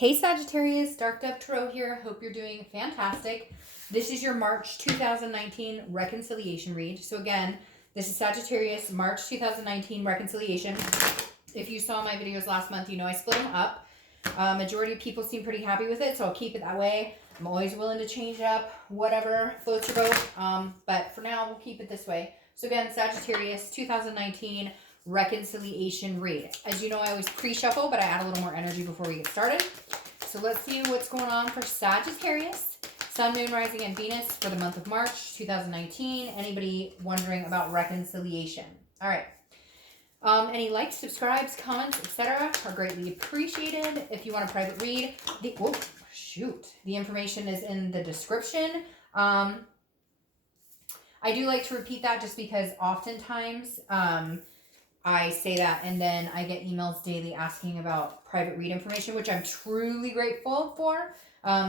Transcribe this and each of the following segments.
Hey Sagittarius, Dark Dove Tarot here. Hope you're doing fantastic. This is your March 2019 reconciliation read. So again, this is Sagittarius, March 2019 reconciliation. If you saw my videos last month, you know I split them up. Majority of people seem pretty happy with it, so I'll keep it that way. I'm always willing to change it up, whatever floats your boat. But for now, we'll keep it this way. So again, Sagittarius 2019 reconciliation read. As you know, I always pre-shuffle, but I add a little more energy before we get started. So let's see what's going on for Sagittarius, Sun, Moon, Rising, and Venus for the month of March 2019. Anybody wondering about reconciliation? All right. Any likes, subscribes, comments, etc. are greatly appreciated. If you want a private read, the information is in the description. I do like to repeat that just because oftentimes I say that and then I get emails daily asking about private read information, which I'm truly grateful for.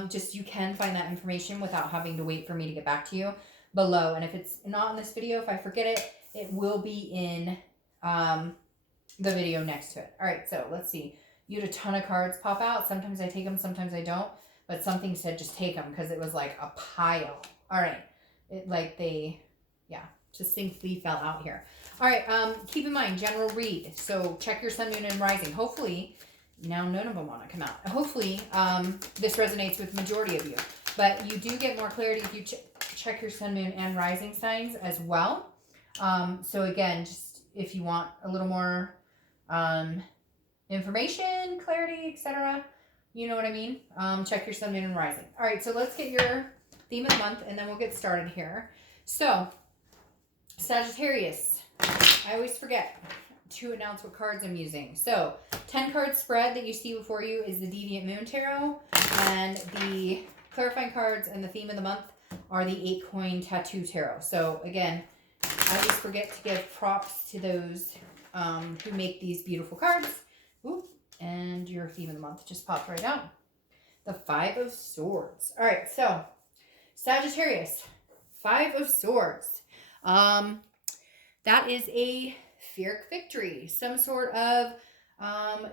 Just you can find that information without having to wait for me to get back to you below. And if it's not in this video, if I forget it, it will be in the video next to it. All right, so let's see. You had a ton of cards pop out. Sometimes I take them, sometimes I don't. But something said just take them because it was like a pile. All right. Succinctly fell out here. All right, keep in mind, general read. So check your Sun, Moon, and Rising. Hopefully, now none of them want to come out. Hopefully, this resonates with the majority of you. But you do get more clarity if you check your Sun, Moon, and Rising signs as well. So again, just if you want a little more information, clarity, etc., you know what I mean? Check your Sun, Moon, and Rising. All right, so let's get your theme of the month, and then we'll get started here. So, Sagittarius, I always forget to announce what cards I'm using. So, 10 card spread that you see before you is the Deviant Moon Tarot, and the clarifying cards and the theme of the month are the 8-coin Tattoo Tarot. So, again, I always forget to give props to those who make these beautiful cards. Ooh, and your theme of the month just popped right out. The 5 of Swords. All right, so Sagittarius, 5 of Swords. That is a Pyrrhic victory, some sort of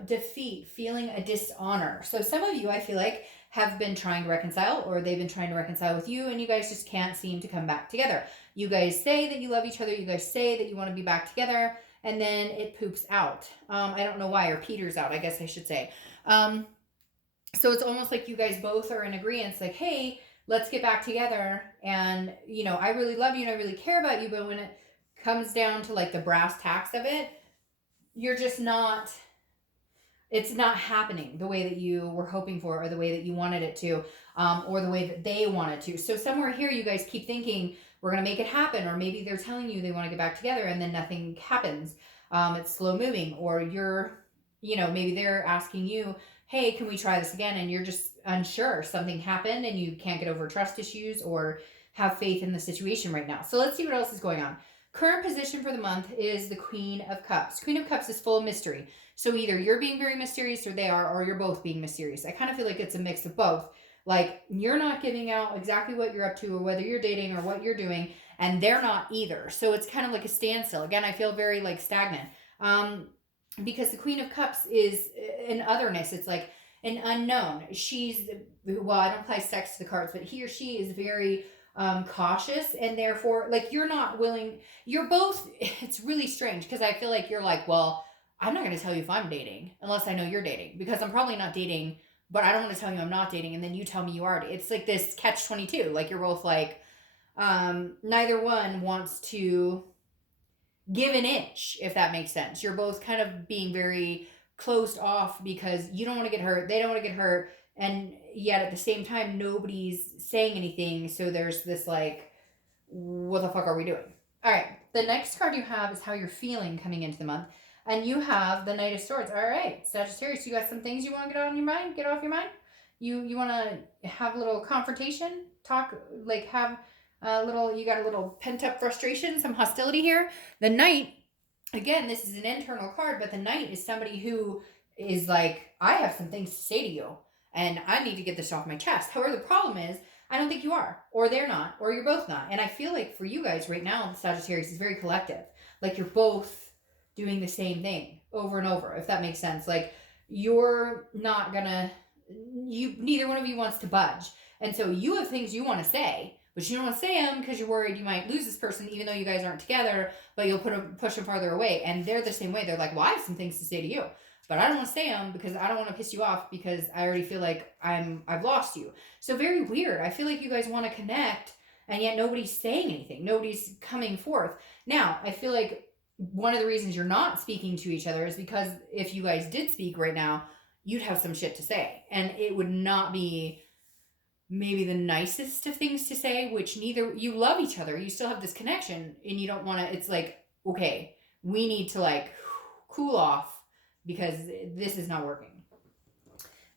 defeat, feeling a dishonor. So some of you, I feel like, have been trying to reconcile, or they've been trying to reconcile with you, and you guys just can't seem to come back together. You guys say that you love each other, you guys say that you want to be back together, and then it poops out. I don't know why, or peters out, I guess I should say. So it's almost like you guys both are in agreement, like, hey, let's get back together, and, you know, I really love you and I really care about you, but when it comes down to, like, the brass tacks of it, you're just not, it's not happening the way that you were hoping for, or the way that you wanted it to, or the way that they wanted to. So somewhere here, you guys keep thinking, we're going to make it happen, or maybe they're telling you they want to get back together, and then nothing happens. It's slow moving, or you're, you know, maybe they're asking you, hey, can we try this again? And you're just unsure. Something happened and you can't get over trust issues or have faith in the situation right now. So let's see what else is going on. Current position for the month is the Queen of Cups. Queen of Cups is full of mystery. So either you're being very mysterious, or they are, or you're both being mysterious. I kind of feel like it's a mix of both. Like, you're not giving out exactly what you're up to, or whether you're dating, or what you're doing, and they're not either. So it's kind of like a standstill. Again, I feel very, like, stagnant. Because the Queen of Cups is an otherness. It's like an unknown. She's, well, I don't apply sex to the cards, but he or she is very cautious, and therefore, like, you're not willing, you're both, it's really strange, because I feel like you're like, well, I'm not going to tell you if I'm dating unless I know you're dating, because I'm probably not dating, but I don't want to tell you I'm not dating, and then you tell me you are. It's like this catch-22. Like, you're both like, neither one wants to give an inch, if that makes sense. You're both kind of being very closed off because you don't want to get hurt, they don't want to get hurt, and yet at the same time, nobody's saying anything, so there's this, like, what the fuck are we doing? All right, the next card you have is how you're feeling coming into the month, and you have the Knight of Swords. All right, Sagittarius, you got some things you want to get off your mind? You want to have a little confrontation, talk, like, have a little, you got a little pent-up frustration, some hostility here. The Knight, again, this is an internal card, but the Knight is somebody who is like, I have some things to say to you, and I need to get this off my chest. However, the problem is, I don't think you are, or they're not, or you're both not. And I feel like for you guys right now, Sagittarius is very collective. Like, you're both doing the same thing over and over, if that makes sense. Like, you're not gonna neither one of you wants to budge. And so you have things you want to say, but you don't want to say them because you're worried you might lose this person, even though you guys aren't together, but you'll push them farther away. And they're the same way. They're like, well, I have some things to say to you, but I don't want to say them because I don't want to piss you off because I already feel like I've lost you. So very weird. I feel like you guys want to connect and yet nobody's saying anything. Nobody's coming forth. Now, I feel like one of the reasons you're not speaking to each other is because if you guys did speak right now, you'd have some shit to say. And it would not be maybe the nicest of things to say, which neither, you love each other. You still have this connection and you don't want to, it's like, okay, we need to like cool off because this is not working.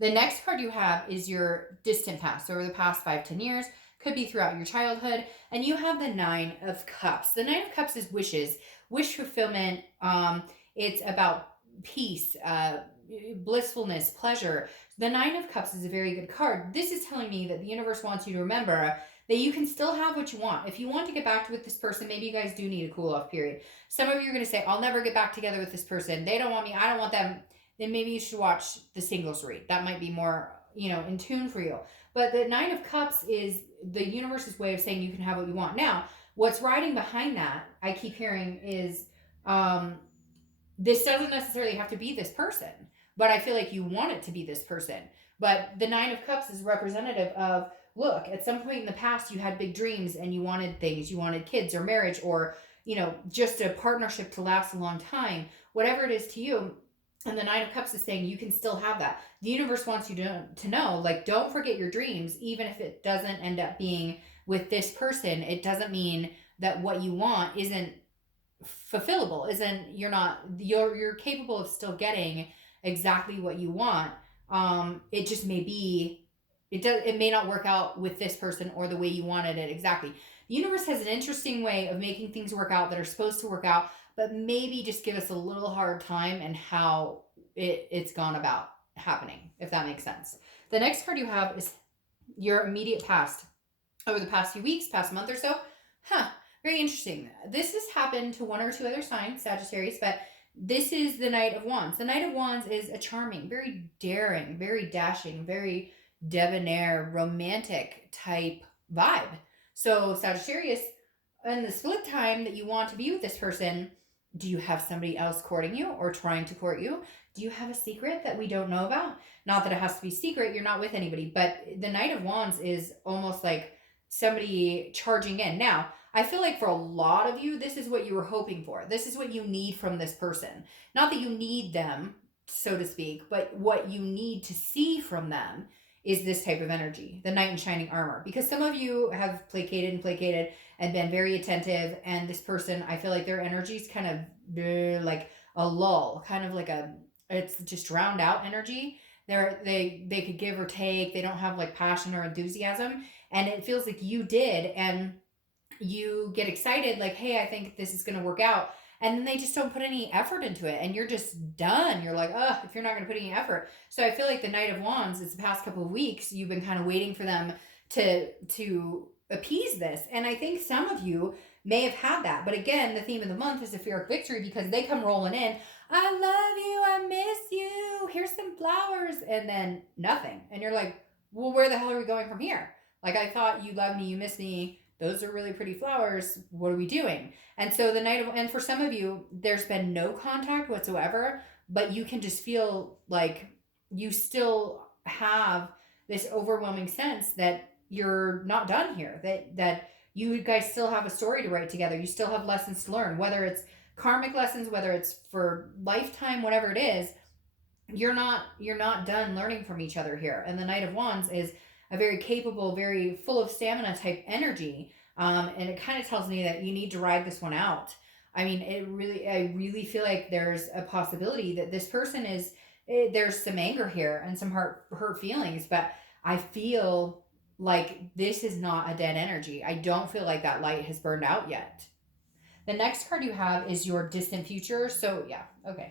The next card you have is your distant past. So over the past 5-10 years, could be throughout your childhood. And you have the 9 of Cups. The 9 of Cups is wishes, wish fulfillment. It's about peace, blissfulness, pleasure. The 9 of Cups is a very good card. This is telling me that the universe wants you to remember that you can still have what you want. If you want to get back with this person, maybe you guys do need a cool off period. Some of you are going to say, I'll never get back together with this person. They don't want me. I don't want them. Then maybe you should watch the singles read. That might be more, in tune for you. But the 9 of Cups is the universe's way of saying you can have what you want. Now, what's riding behind that, I keep hearing, is this doesn't necessarily have to be this person, but I feel like you want it to be this person. But the 9 of Cups is representative of, look, at some point in the past, you had big dreams and you wanted things. You wanted kids or marriage or, just a partnership to last a long time, whatever it is to you. And the 9 of Cups is saying you can still have that. The universe wants you to know, like, don't forget your dreams, even if it doesn't end up being with this person. It doesn't mean that what you want isn't fulfillable, you're capable of still getting exactly what you want. It just may be, it may not work out with this person or the way you wanted it exactly. The universe has an interesting way of making things work out that are supposed to work out, but maybe just give us a little hard time and how it's gone about happening, if that makes sense. The next card you have is your immediate past. Over the past few weeks, past month or so, very interesting. This has happened to 1 or 2 other signs, Sagittarius, but this is the Knight of Wands. The Knight of Wands is a charming, very daring, very dashing, very debonair, romantic type vibe. So Sagittarius, in the split time that you want to be with this person, do you have somebody else courting you or trying to court you? Do you have a secret that we don't know about? Not that it has to be secret, you're not with anybody, but the Knight of Wands is almost like somebody charging in. Now, I feel like for a lot of you, this is what you were hoping for. This is what you need from this person. Not that you need them, so to speak, but what you need to see from them is this type of energy, the knight in shining armor. Because some of you have placated and been very attentive, and this person, I feel like their energy is kind of like a lull, kind of like it's just drowned out energy. They could give or take. They don't have like passion or enthusiasm, and it feels like you did, and you get excited like, hey, I think this is going to work out. And then they just don't put any effort into it. And you're just done. You're like, if you're not going to put any effort. So I feel like the Knight of Wands, it's the past couple of weeks, you've been kind of waiting for them to appease this. And I think some of you may have had that. But again, the theme of the month is a Pyrrhic victory, because they come rolling in. I love you. I miss you. Here's some flowers. And then nothing. And you're like, well, where the hell are we going from here? Like, I thought you loved me. You miss me. Those are really pretty flowers. What are we doing? And so and for some of you, there's been no contact whatsoever, but you can just feel like you still have this overwhelming sense that you're not done here, that you guys still have a story to write together. You still have lessons to learn, whether it's karmic lessons, whether it's for lifetime, whatever it is. You're not done learning from each other here. And the Knight of Wands is a very capable, very full of stamina type energy. And it kind of tells me that you need to ride this one out. I mean, I really feel like there's a possibility that this person there's some anger here and some hurt feelings, but I feel like this is not a dead energy. I don't feel like that light has burned out yet. The next card you have is your distant future. So yeah, okay.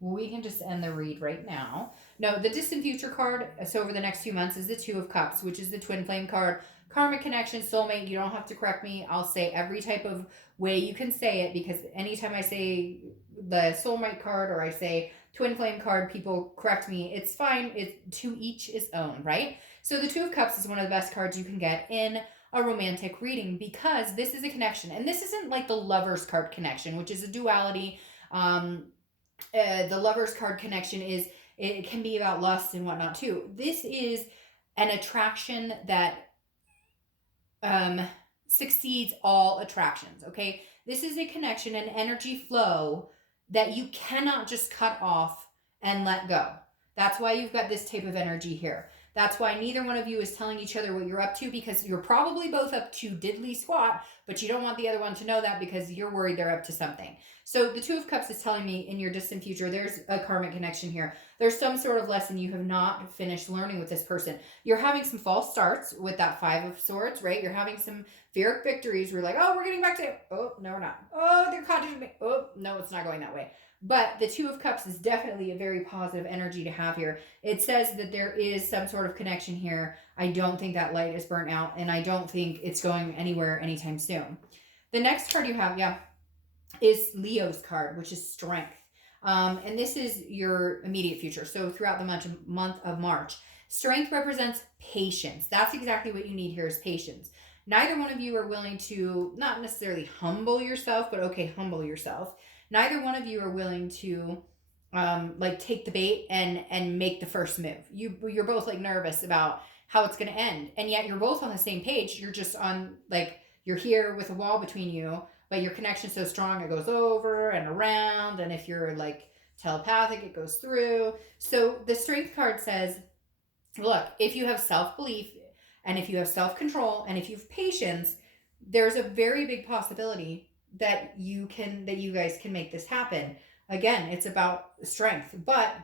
We can just end the read right now. No, the distant future card, so over the next few months, is the 2 of Cups, which is the twin flame card. Karmic connection, soulmate. You don't have to correct me. I'll say every type of way you can say it, because anytime I say the soulmate card or I say twin flame card, people correct me. It's fine. It's to each his own, right? So the Two of Cups is one of the best cards you can get in a romantic reading because this is a connection. And this isn't like the Lover's card connection, which is a duality. The Lover's card connection is, it can be about lust and whatnot too. This is an attraction that succeeds all attractions, okay? This is a connection, an energy flow that you cannot just cut off and let go. That's why you've got this type of energy here. That's why neither one of you is telling each other what you're up to, because you're probably both up to diddly squat, but you don't want the other one to know that because you're worried they're up to something. So the Two of Cups is telling me in your distant future, there's a karmic connection here. There's some sort of lesson you have not finished learning with this person. You're having some false starts with that Five of Swords, right? You're having some Pyrrhic victories. We're like, oh, we're getting back to, oh, no, we're not. Oh, they're contacting me. Oh, no, it's not going that way. But the Two of Cups is definitely a very positive energy to have here. It says that there is some sort of connection here. I don't think that light is burnt out, and I don't think it's going anywhere anytime soon. The next card you have, is Leo's card, which is Strength. And this is your immediate future. So throughout the month of March, Strength represents patience. That's exactly what you need here is patience. Neither one of you are willing to, not necessarily humble yourself, but okay, humble yourself. Neither one of you are willing to like take the bait and make the first move. You're both like nervous about how it's going to end. And yet you're both on the same page. You're just on, like, you're here with a wall between you, but your connection's so strong it goes over and around. And if you're like telepathic, it goes through. So the Strength card says, look, if you have self-belief and if you have self-control and if you have patience, there's a very big possibility that you guys can make this happen. Again, it's about strength, but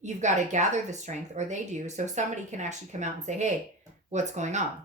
you've got to gather the strength, or they do, so somebody can actually come out and say, hey, what's going on?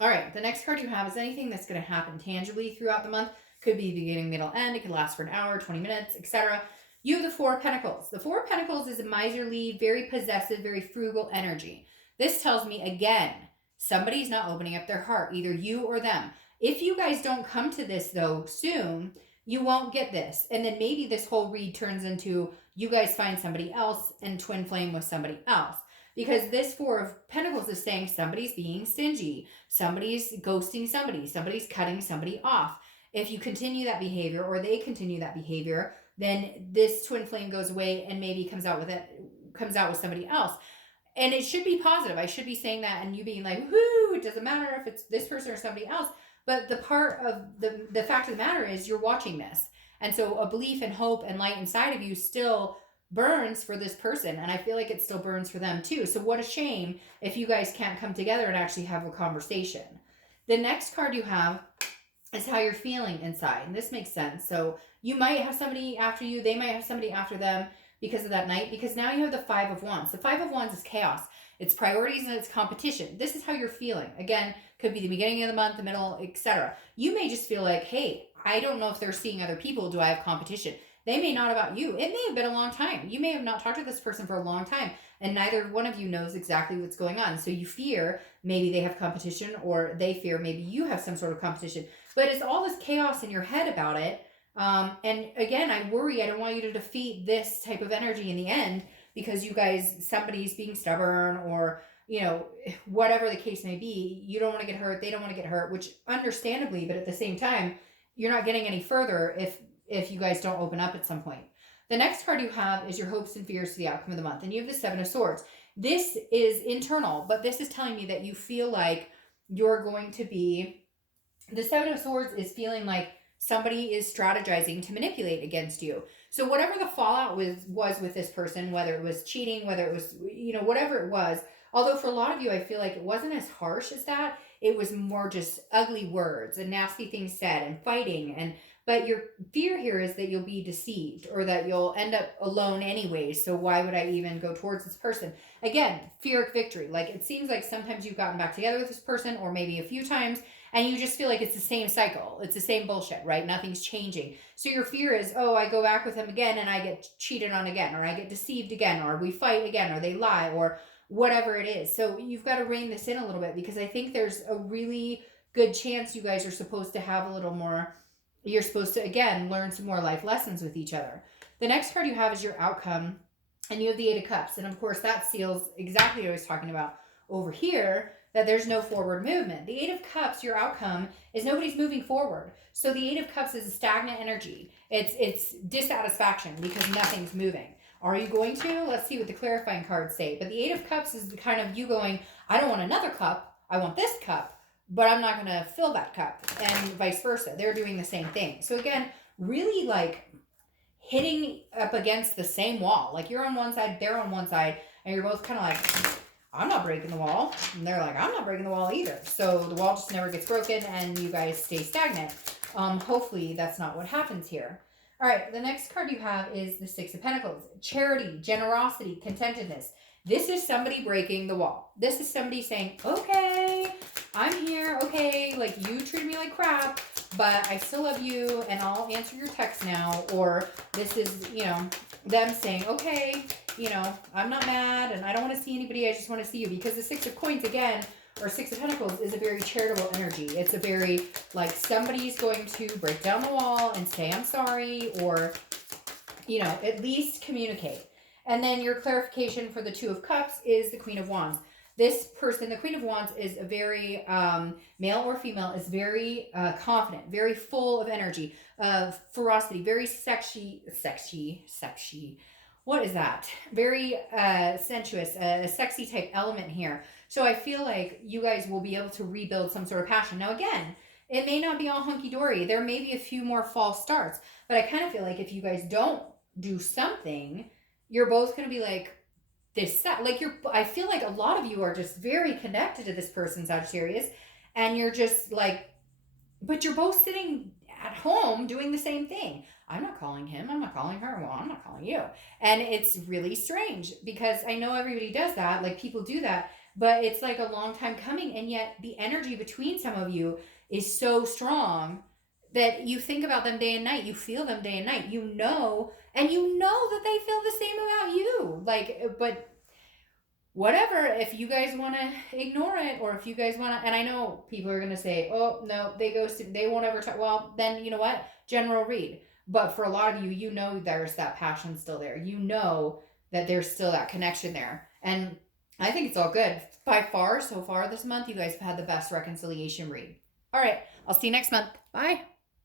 All right, the next card you have is anything that's going to happen tangibly throughout the month. Could be beginning, middle, end. It could last for an hour, 20 minutes, etc. You have the Four of Pentacles. The Four of Pentacles is a miserly, very possessive, very frugal energy. This tells me, again, somebody's not opening up their heart, either you or them. If you guys don't come to this, though, soon, you won't get this. And then maybe this whole read turns into you guys find somebody else and twin flame with somebody else. Because this Four of Pentacles is saying somebody's being stingy, somebody's ghosting somebody, somebody's cutting somebody off. If you continue that behavior or they continue that behavior, then this twin flame goes away and maybe comes out with somebody else. And it should be positive. I should be saying that and you being like, whoo, it doesn't matter if it's this person or somebody else. But the part of the fact of the matter is you're watching this. And so a belief and hope and light inside of you still burns for this person. And I feel like it still burns for them too. So what a shame if you guys can't come together and actually have a conversation. The next card you have is how you're feeling inside. And this makes sense. So you might have somebody after you. They might have somebody after them because of that night. Because now you have the Five of Wands. The Five of Wands is chaos. It's priorities and it's competition. This is how you're feeling. Again, could be the beginning of the month, the middle, etc. You may just feel like, hey, I don't know if they're seeing other people. Do I have competition? They may not about you. It may have been a long time. You may have not talked to this person for a long time, and neither one of you knows exactly what's going on. So you fear maybe they have competition, or they fear maybe you have some sort of competition. But it's all this chaos in your head about it. And again, I worry. I don't want you to defeat this type of energy in the end because you guys, somebody's being stubborn or, you know, whatever the case may be. You don't want to get hurt. They don't want to get hurt, which understandably, but at the same time, you're not getting any further if you guys don't open up at some point. The next card you have is your hopes and fears for the outcome of the month. And you have the Seven of Swords. This is internal, but this is telling me that you feel like you're going to be... The Seven of Swords is feeling like somebody is strategizing to manipulate against you. So whatever the fallout was with this person, whether it was cheating, whether it was, you know, whatever it was, although for a lot of you, I feel like it wasn't as harsh as that. It was more just ugly words and nasty things said and fighting. But your fear here is that you'll be deceived or that you'll end up alone anyways. So why would I even go towards this person? Again, Pyrrhic victory. Like it seems like sometimes you've gotten back together with this person or maybe a few times and you just feel like it's the same cycle. It's the same bullshit, right? Nothing's changing. So your fear is, oh, I go back with him again and I get cheated on again, or I get deceived again, or we fight again, or they lie, or whatever it is. So you've got to rein this in a little bit because I think there's a really good chance you guys are supposed to have a little more... You're supposed to, again, learn some more life lessons with each other. The next card you have is your outcome, and you have the Eight of Cups. And of course, that seals exactly what I was talking about over here, that there's no forward movement. The Eight of Cups, your outcome, is nobody's moving forward. So the Eight of Cups is a stagnant energy. It's dissatisfaction because nothing's moving. Are you going to? Let's see what the clarifying cards say. But the Eight of Cups is kind of you going, I don't want another cup. I want this cup, but I'm not going to fill that cup, and vice versa. They're doing the same thing. So again, really like hitting up against the same wall. Like you're on one side, they're on one side, and you're both kind of like, I'm not breaking the wall. And they're like, I'm not breaking the wall either. So the wall just never gets broken and you guys stay stagnant. Hopefully that's not what happens here. All right, the next card you have is the Six of Pentacles. Charity, generosity, contentedness. This is somebody breaking the wall. This is somebody saying, okay, I'm here. Okay, like you treated me like crap, but I still love you and I'll answer your text now. Or this is, you know, them saying, okay, you know, I'm not mad and I don't want to see anybody. I just want to see you. Because the Six of Coins, again, or Six of Pentacles, is a very charitable energy. It's a very, like, somebody's going to break down the wall and say, I'm sorry, or, you know, at least communicate. And then your clarification for the Two of Cups is the Queen of Wands. This person, the Queen of Wands, is a very, male or female, is very confident, very full of energy, ferocity, very sexy. What is that? Very sensuous, a sexy type element here. So I feel like you guys will be able to rebuild some sort of passion. Now, again, it may not be all hunky-dory. There may be a few more false starts. But I kind of feel like if you guys don't do something, you're both going to be like, this, like I feel like a lot of you are just very connected to this person, Sagittarius. And you're just like, but you're both sitting at home doing the same thing. I'm not calling him. I'm not calling her. Well, I'm not calling you. And it's really strange because I know everybody does that. Like people do that. But it's like a long time coming. And yet the energy between some of you is so strong that you think about them day and night. You feel them day and night. You know, and you know that they feel the same about you. Like, but whatever, if you guys want to ignore it, or if you guys want to, and I know people are going to say, oh, no, they ghosted, they won't ever talk. Well, then you know what? General read. But for a lot of you, you know there's that passion still there. You know that there's still that connection there. And I think it's all good. By far, so far this month, you guys have had the best reconciliation read. All right, I'll see you next month. Bye.